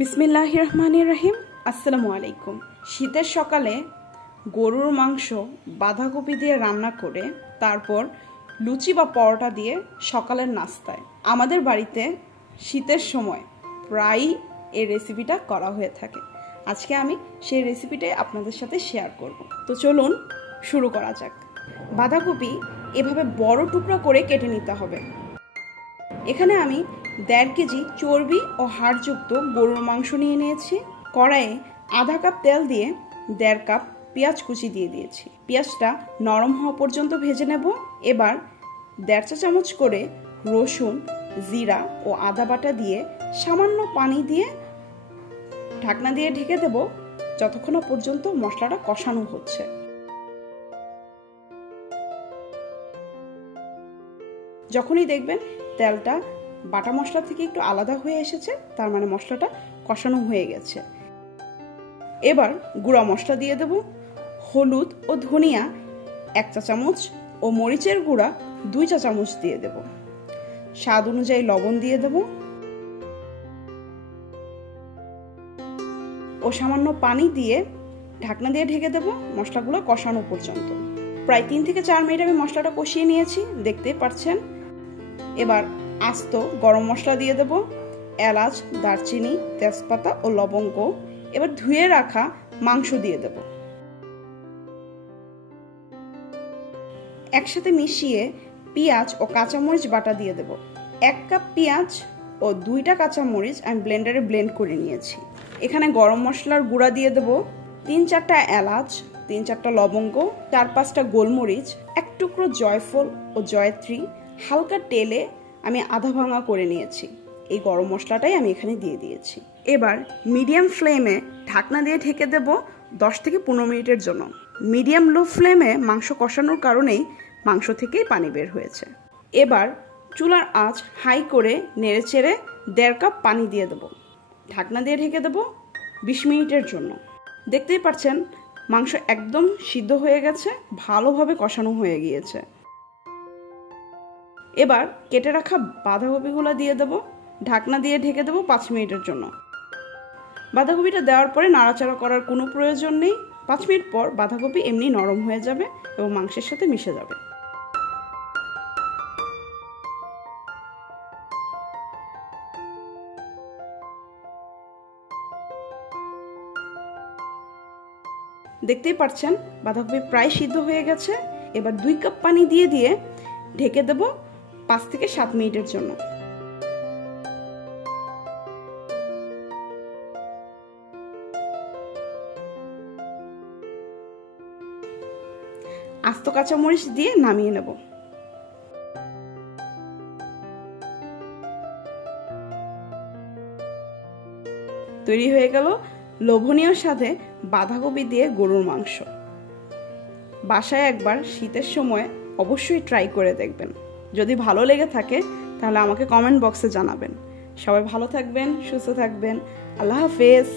বিসমিল্লাহির রহমানির রহিম। আসসালামু আলাইকুম। শীতের সকালে গরুর মাংস বাঁধাকপি দিয়ে রান্না করে তারপর লুচি বা পরোটা দিয়ে সকালের নাস্তায় আমাদের বাড়িতে শীতের সময় প্রায়ই এই রেসিপিটা করা হয়ে থাকে। আজকে আমি সেই রেসিপিটাই আপনাদের সাথে শেয়ার করব। তো চলুন শুরু করা যাক। বাঁধাকপি এভাবে বড় টুকরা করে কেটে নিতে হবে। এখানে আমি 1.5 কেজি চর্বি ও হাড়যুক্ত গরুর মাংস নিয়ে নিয়েছি। কড়াইয়ে আধা কাপ তেল দিয়ে 1.5 কাপ পেঁয়াজ কুচি দিয়ে দিয়েছি। পেঁয়াজটা নরম হওয়া পর্যন্ত ভেজে নেব। এবার 1.5 চা চামচ করে রসুন, জিরা ও আদা বাটা দিয়ে সামান্য পানি দিয়ে ঢাকনা দিয়ে ঢেকে দেব যতক্ষণ পর্যন্ত মশলাটা কষানো হচ্ছে। যখনই দেখবেন তেলটা বাটা মশলা থেকে একটু আলাদা হয়ে এসেছে, তার মানে মশলাটা কষানো হয়ে গেছে। এবার গুঁড়া মশলা দিয়ে দেব। হলুদ ও ধনিয়া 1 চা চামচ ও মরিচের গুঁড়া 2 চা চামচ দিয়ে দেব। স্বাদ অনুযায়ী লবণ দিয়ে দেব ও সামান্য পানি দিয়ে ঢাকনা দিয়ে ঢেকে দেব মশলাগুলো কষানো পর্যন্ত। প্রায় 3 থেকে 4 মিনিট আমি মশলাটা কষিয়ে নিয়েছি, দেখতেই পাচ্ছেন। এবার আস্ত গরম মশলা দিয়ে দেব, এলাচ, দারচিনি, তেজপাতা ও লবঙ্গ। এবার ধুয়ে রাখা মাংস দিয়ে দেব। একসাথে মিশিয়ে পেঁয়াজ ও কাঁচামরিচ বাটা দিয়ে দেব। 1 কাপ পেঁয়াজ ও 2টা কাঁচামরিচ আমি ব্লেন্ডারে ব্লেন্ড করে নিয়েছি। এখানে গরম মশলার গুঁড়া দিয়ে দেব, 3-4টা এলাচ, 3-4টা লবঙ্গ, 4-5টা গোলমরিচ, 1 টুকরো জয়ফল ও জয়ত্রী হালকা তেলে আমি আধা ভাঙা করে নিয়েছি। এই গরম মশলাটাই আমি এখানে দিয়ে দিয়েছি। এবার মিডিয়াম ফ্লেমে ঢাকনা দিয়ে ঢেকে দেব 10 থেকে 15 মিনিটের জন্য। মিডিয়াম লো ফ্লেমে মাংস কষানোর কারণেই মাংস থেকেই পানি বের হয়েছে। এবার চুলার আঁচ হাই করে নেড়েচেড়ে 1.5 কাপ পানি দিয়ে দেব। ঢাকনা দিয়ে ঢেকে দেব 20 মিনিটের জন্য। দেখতেই পাচ্ছেন মাংস একদম সিদ্ধ হয়ে গেছে, ভালোভাবে কষানো হয়ে গিয়েছে। এবার কেটে রাখা বাঁধাকপিগুলো দিয়ে দেব। ঢাকনা দিয়ে ঢেকে দেব 5 মিনিটের জন্য। বাঁধাকপিটা দেওয়ার পরে নাড়াচাড়া করার কোনো প্রয়োজন নেই। 5 মিনিট পর বাঁধাকপি এমনি নরম হয়ে যাবে এবং মাংসের সাথে মিশে যাবে। দেখতেই পাচ্ছেন বাঁধাকপি প্রায় সিদ্ধ হয়ে গেছে। এবার 2 কাপ পানি দিয়ে ঢেকে দেব 5 থেকে 7 মিনিটের জন্য। আস্ত কাঁচামরিচ দিয়ে নামিয়ে নেব। তৈরি হয়ে গেল লোভনীয় স্বাদে বাঁধাকপি দিয়ে গরুর মাংস। বাসায় একবার শীতের সময় অবশ্যই ট্রাই করে দেখবেন। যদি ভালো লেগে থাকে তাহলে আমাকে কমেন্ট বক্সে জানাবেন। সবাই ভালো থাকবেন, সুস্থ থাকবেন। আল্লাহ হাফেজ।